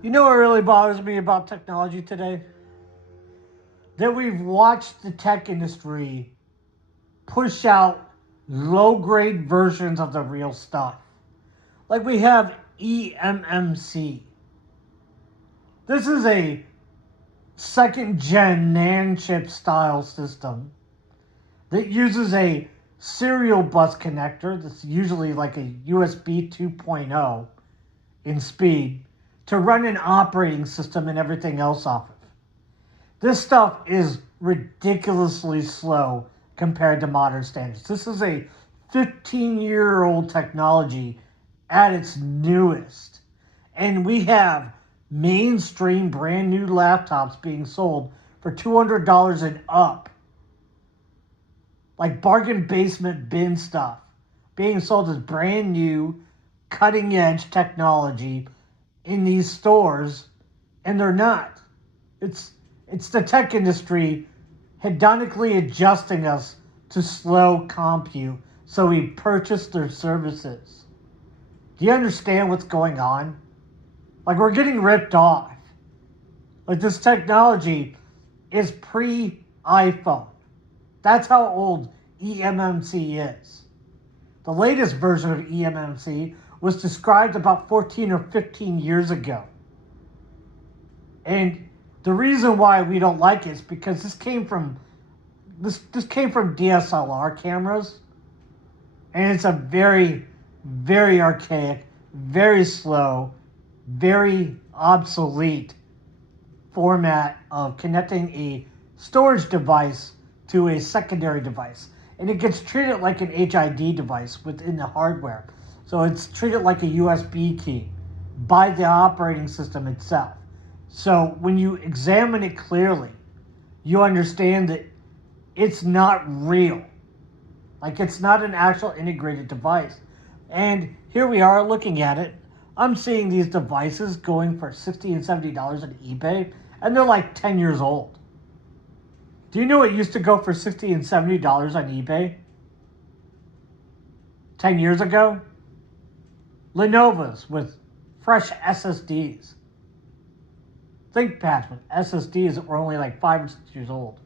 You know what really bothers me about technology today? That we've watched the tech industry push out low grade versions of the real stuff. Like we have eMMC. This is a second gen NAND chip style system that uses a serial bus connector that's usually like a USB 2.0 in speed to run an operating system and everything else off of. This stuff is ridiculously slow compared to modern standards. This is a 15-year-old technology at its newest. And we have mainstream brand new laptops being sold for $200 and up. Like bargain basement bin stuff being sold as brand new cutting edge technology in these stores, and they're not. It's it's the tech industry hedonically adjusting us to slow compute, so we purchase their services. Do you understand what's going on? Like we're getting ripped off. Like this technology is pre iPhone. That's how old eMMC is. The latest version of eMMC was described about 14 or 15 years ago. And the reason why we don't like it is because this came from DSLR cameras, and it's a very archaic, very slow, very obsolete format of connecting a storage device to a secondary device. And it gets treated like an HID device within the hardware. So it's treated like a USB key by the operating system itself. So when you examine it clearly, you understand that it's not real. Like it's not an actual integrated device. And here we are looking at it. I'm seeing these devices going for $60 and $70 on eBay, and they're like 10 years old. Do you know it used to go for $60 and $70 on eBay 10 years ago? Lenovo's with fresh SSDs. ThinkPads with SSDs that were only like 5 or 6 years old.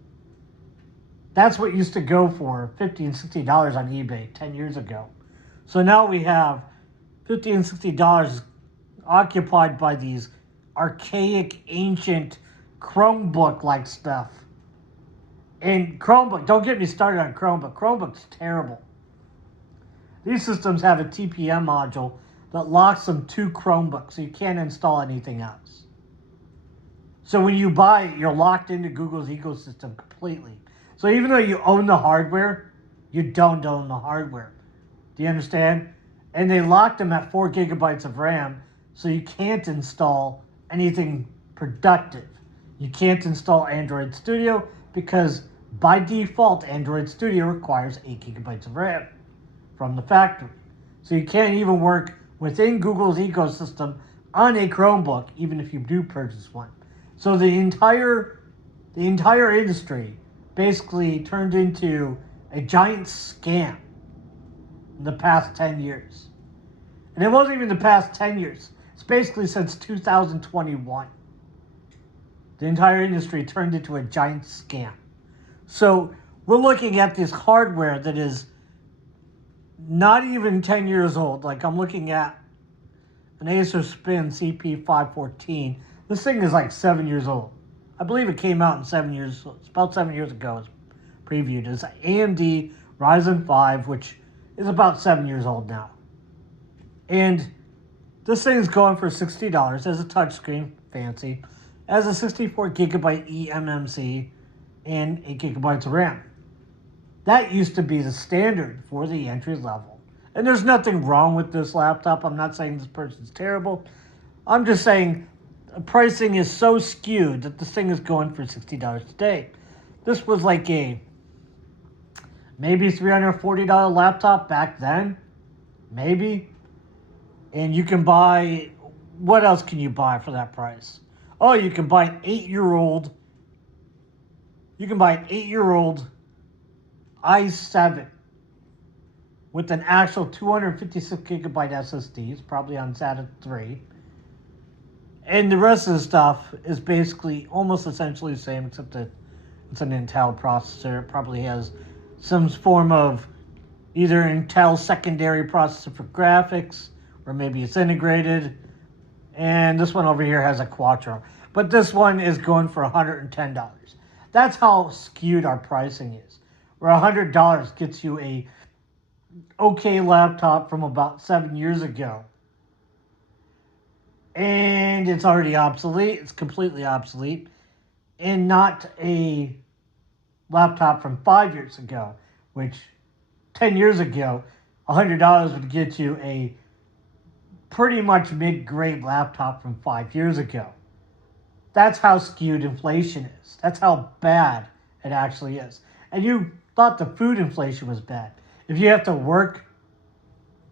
That's what used to go for $50 and $60 on eBay 10 years ago. So now we have $50 and $60 occupied by these archaic, ancient Chromebook like stuff. And Chromebook, don't get me started on Chromebook. Chromebook's terrible. These systems have a TPM module that locks them to Chromebook, so you can't install anything else. So when you buy it, you're locked into Google's ecosystem completely. So even though you own the hardware, you don't own the hardware. Do you understand? And they locked them at 4 gigabytes of RAM, so you can't install anything productive. You can't install Android Studio because by default, Android Studio requires 8 gigabytes of RAM from the factory. So you can't even work within Google's ecosystem on a Chromebook, even if you do purchase one. So the entire industry basically turned into a giant scam in the past 10 years. And it wasn't even the past 10 years. It's basically since 2021. The entire industry turned into a giant scam. So we're looking at this hardware that is not even 10 years old. Like I'm looking at an Acer Spin CP514. This thing is like 7 years old. I believe it came out in 7 years. It's about 7 years ago. It's previewed. It's AMD Ryzen 5, which is about 7 years old now. And this thing's going for $60 as a touchscreen, fancy, as a 64 gigabyte eMMC and 8 gigabytes of RAM. That used to be the standard for the entry level. And there's nothing wrong with this laptop. I'm not saying this person's terrible. I'm just saying the pricing is so skewed that this thing is going for $60 today. This was like a maybe $340 laptop back then. Maybe. And you can buy, what else can you buy for that price? Oh, you can buy an 8-year-old. You can buy an 8-year-old i7 with an actual 256 gigabyte SSD. It's probably on SATA 3. And the rest of the stuff is basically almost essentially the same, except that it's an Intel processor. It probably has some form of either Intel secondary processor for graphics, or maybe it's integrated. And this one over here has a Quattro. But this one is going for $110. That's how skewed our pricing is. Where $100 gets you a okay laptop from about 7 years ago. And it's already obsolete. It's completely obsolete. And not a laptop from 5 years ago, which 10 years ago, $100 would get you a pretty much mid-grade laptop from 5 years ago. That's how skewed inflation is. That's how bad it actually is. And you thought the food inflation was bad. If you have to work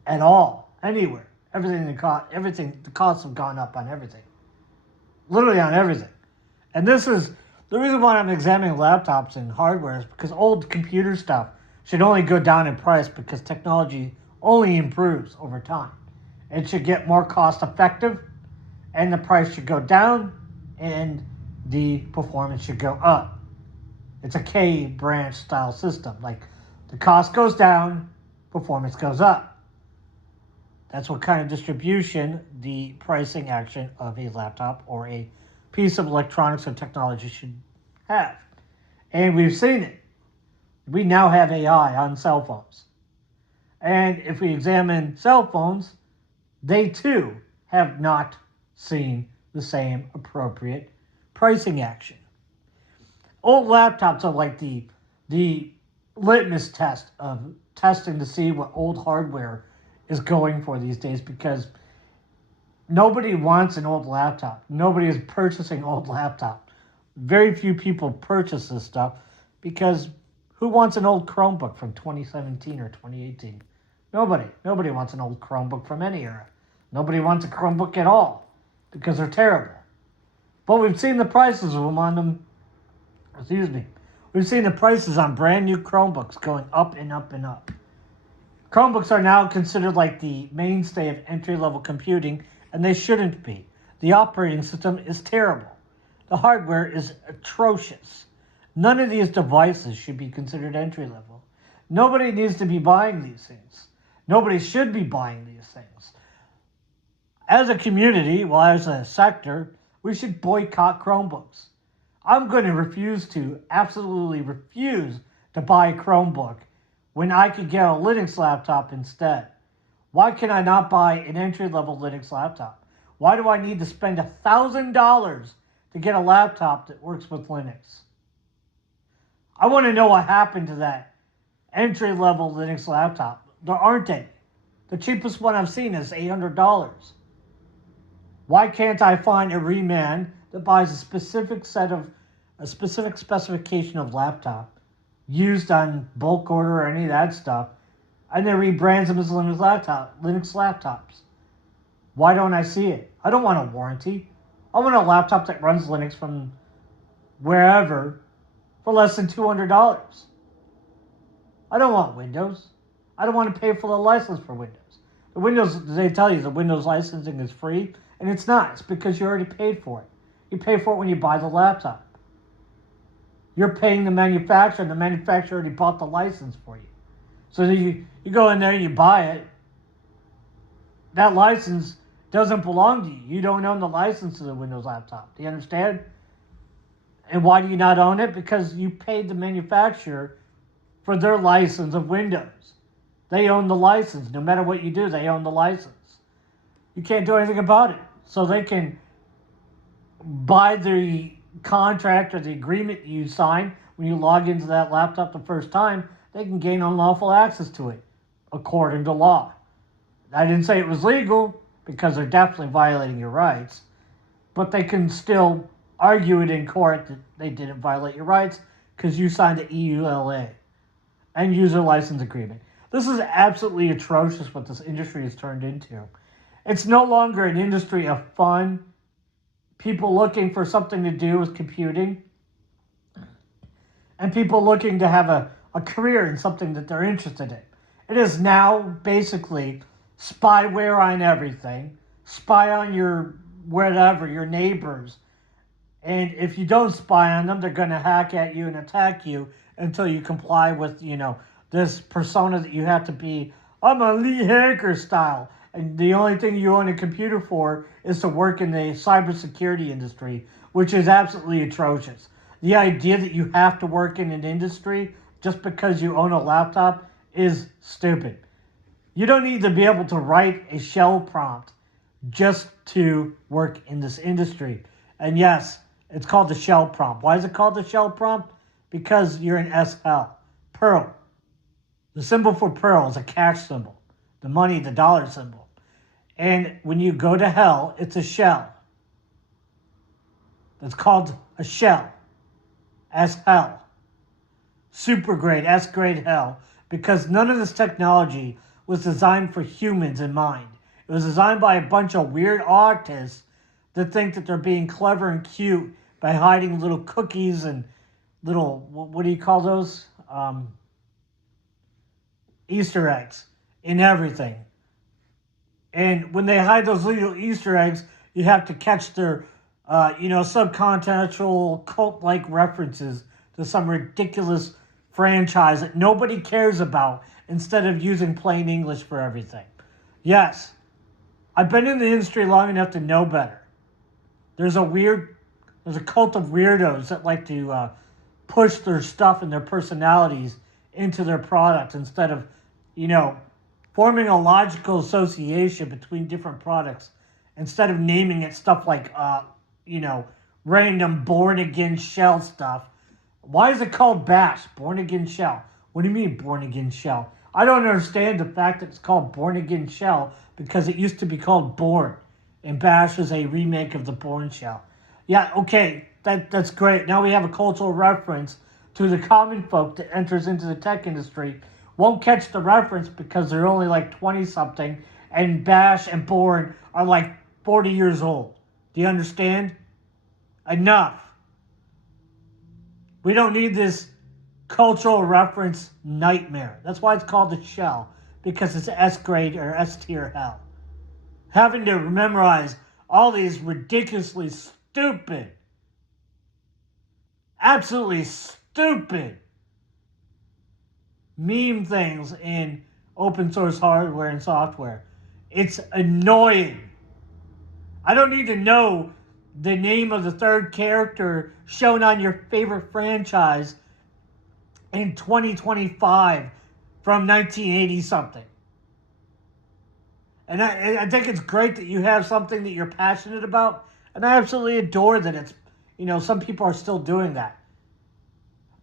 at all, anywhere, the costs have gone up on everything. Literally on everything. And this is the reason why I'm examining laptops and hardware is because old computer stuff should only go down in price because technology only improves over time. It should get more cost effective and the price should go down and the performance should go up. It's a K branch style system. Like the cost goes down, performance goes up. That's what kind of distribution the pricing action of a laptop or a piece of electronics or technology should have. And we've seen it. We now have AI on cell phones. And if we examine cell phones, they too have not seen the same appropriate pricing action. Old laptops are like the litmus test of testing to see what old hardware is going for these days because nobody wants an old laptop. Nobody is purchasing old laptop. Very few people purchase this stuff because who wants an old Chromebook from 2017 or 2018? Nobody. Nobody wants an old Chromebook from any era. Nobody wants a Chromebook at all because they're terrible. But we've seen the prices of them on them. We've seen the prices on brand new Chromebooks going up and up and up. Chromebooks are now considered like the mainstay of entry-level computing, and they shouldn't be. The operating system is terrible. The hardware is atrocious. None of these devices should be considered entry-level. Nobody needs to be buying these things. Nobody should be buying these things. As a community, well, as a sector, we should boycott Chromebooks. I'm going to absolutely refuse to buy a Chromebook when I could get a Linux laptop instead. Why can I not buy an entry-level Linux laptop? Why do I need to spend $1,000 to get a laptop that works with Linux? I want to know what happened to that entry-level Linux laptop. There aren't any. The cheapest one I've seen is $800. Why can't I find a reman that buys a specific specification of laptop used on bulk order or any of that stuff, and then rebrands them as Linux laptops? Why don't I see it? I don't want a warranty. I want a laptop that runs Linux from wherever for less than $200. I don't want Windows. I don't want to pay for the license for Windows. The Windows, they tell you the Windows licensing is free, and it's not. It's because you already paid for it. You pay for it when you buy the laptop. You're paying the manufacturer, and the manufacturer already bought the license for you. So you go in there and you buy it. That license doesn't belong to you. You don't own the license to the Windows laptop. Do you understand? And why do you not own it? Because you paid the manufacturer for their license of Windows. They own the license. No matter what you do, they own the license. You can't do anything about it. So they can buy the contract or the agreement you sign when you log into that laptop the first time. They can gain unlawful access to it, according to law. I didn't say it was legal, because they're definitely violating your rights, but they can still argue it in court that they didn't violate your rights because you signed the EULA and user license agreement. This is absolutely atrocious what this industry has turned into. It's no longer an industry of fun, people looking for something to do with computing, and people looking to have a career in something that they're interested in. It is now basically spyware on everything, spy on your whatever, your neighbors. And if you don't spy on them, they're going to hack at you and attack you until you comply with, this persona that you have to be. I'm a elite hacker style. And the only thing you own a computer for is to work in the cybersecurity industry, which is absolutely atrocious. The idea that you have to work in an industry just because you own a laptop is stupid. You don't need to be able to write a shell prompt just to work in this industry. And yes, it's called the shell prompt. Why is it called the shell prompt? Because you're in SL, Perl. The symbol for Perl is a cash symbol, the money, the dollar symbol. And when you go to hell, it's a shell. That's called a shell, as hell. Super grade, S grade hell, because none of this technology was designed for humans in mind. It was designed by a bunch of weird artists that think that they're being clever and cute by hiding little cookies and little, what do you call those? Easter eggs in everything. And when they hide those little Easter eggs, you have to catch their, subcontinental cult-like references to some ridiculous franchise that nobody cares about instead of using plain English for everything. Yes, I've been in the industry long enough to know better. There's a cult of weirdos that like to push their stuff and their personalities into their product instead of, forming a logical association between different products instead of naming it stuff like, random born again shell stuff. Why is it called Bash? Born again shell. What do you mean born again shell? I don't understand the fact that it's called Born Again Shell because it used to be called Born. And Bash is a remake of the Born shell. Yeah, okay, that's great. Now we have a cultural reference to the common folk that enters into the tech industry. Won't catch the reference because they're only like 20 something, and Bash and Born are like 40 years old. Do you understand? Enough. We don't need this cultural reference nightmare. That's why it's called the shell, because it's S grade or S tier hell. Having to memorize all these ridiculously stupid, absolutely stupid meme things in open source hardware and software. It's annoying. I don't need to know the name of the third character shown on your favorite franchise in 2025 from 1980 something. And I think it's great that you have something that you're passionate about. And I absolutely adore that it's, some people are still doing that.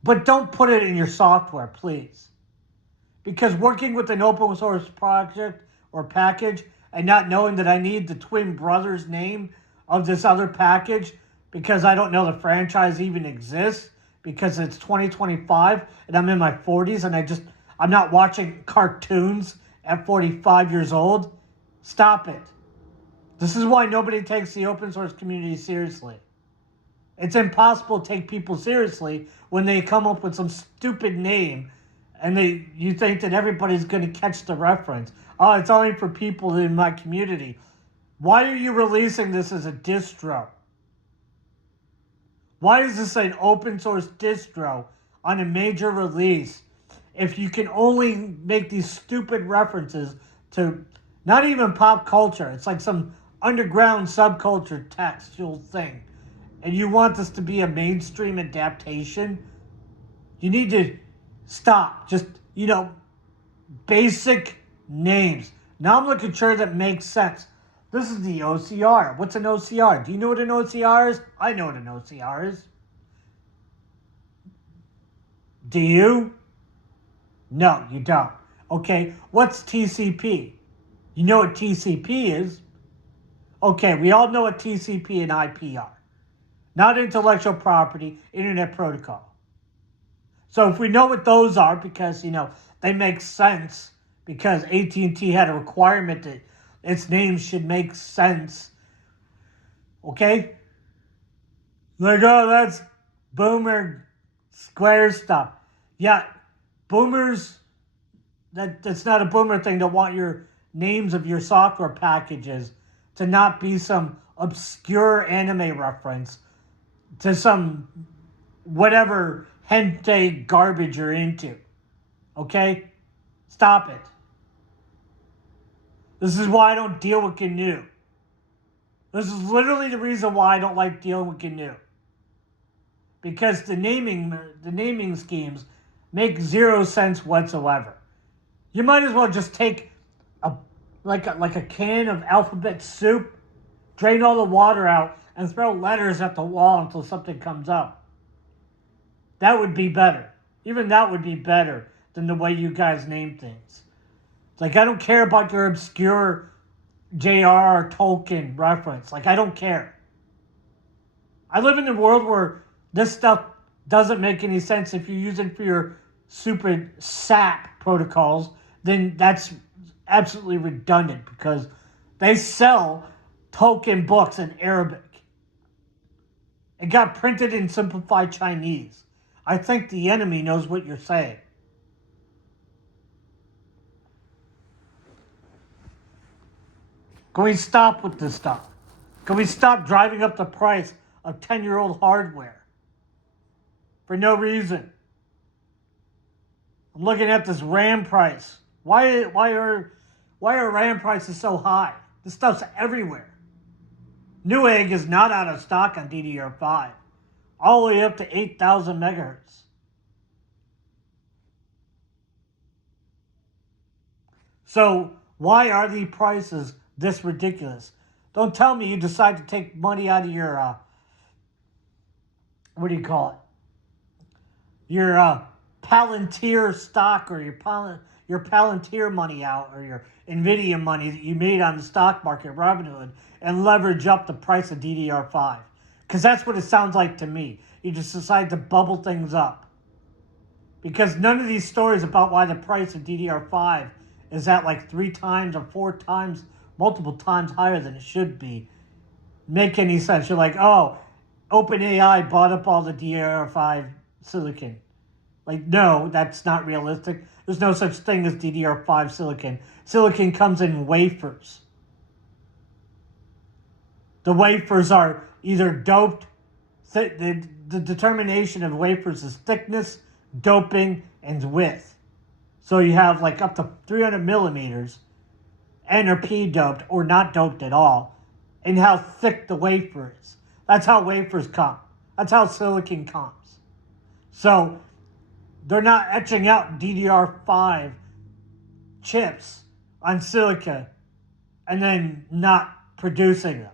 But don't put it in your software, please. Because working with an open source project or package and not knowing that I need the twin brother's name of this other package because I don't know the franchise even exists because it's 2025 and I'm in my 40s and I'm not watching cartoons at 45 years old. Stop it. This is why nobody takes the open source community seriously. It's impossible to take people seriously when they come up with some stupid name and you think that everybody's going to catch the reference. Oh, it's only for people in my community. Why are you releasing this as a distro? Why is this an open source distro on a major release if you can only make these stupid references to not even pop culture? It's like some underground subculture textual thing. And you want this to be a mainstream adaptation? You need to stop. Just, basic names. Nomenclature that makes sense. This is the OCR. What's an OCR? Do you know what an OCR is? I know what an OCR is. Do you? No, you don't. Okay, what's TCP? You know what TCP is? Okay, we all know what TCP and IP are. Not intellectual property, internet protocol. So if we know what those are, because, they make sense, because AT&T had a requirement that its name should make sense. Okay? Like, oh, that's boomer square stuff. Yeah, boomers, that's not a boomer thing to want your names of your software packages to not be some obscure anime reference to some whatever hentai garbage you're into. Okay? Stop it. This is why I don't deal with GNU. This is literally the reason why I don't like dealing with GNU. Because the naming schemes make zero sense whatsoever. You might as well just take a can of alphabet soup, drain all the water out, and throw letters at the wall until something comes up. That would be better. Even that would be better than the way you guys name things. It's like, I don't care about your obscure J.R.R. Tolkien reference. Like, I don't care. I live in a world where this stuff doesn't make any sense. If you use it for your stupid SAP protocols, then that's absolutely redundant because they sell Tolkien books in Arabic. It got printed in simplified Chinese. I think the enemy knows what you're saying. Can we stop with this stuff? Can we stop driving up the price of 10-year-old hardware for no reason? I'm looking at this RAM price. Why are RAM prices so high? This stuff's everywhere. Newegg is not out of stock on DDR5. All the way up to 8,000 megahertz. So why are the prices this ridiculous? Don't tell me you decide to take money out of your, what do you call it? Your Palantir stock or your Palantir money out or your NVIDIA money that you made on the stock market, Robinhood, and leverage up the price of DDR5. Because that's what it sounds like to me. You just decide to bubble things up. Because none of these stories about why the price of DDR5 is at like 3 times or 4 times, multiple times higher than it should be, make any sense. You're like, oh, OpenAI bought up all the DDR5 silicon. Like, no, that's not realistic. There's no such thing as DDR5 silicon. Silicon comes in wafers. The wafers are either doped. The determination of wafers is thickness, doping, and width. So you have like up to 300 millimeters, N or P doped or not doped at all, and how thick the wafer is. That's how wafers come. That's how silicon comes. So they're not etching out DDR5 chips on silicon and then not producing them.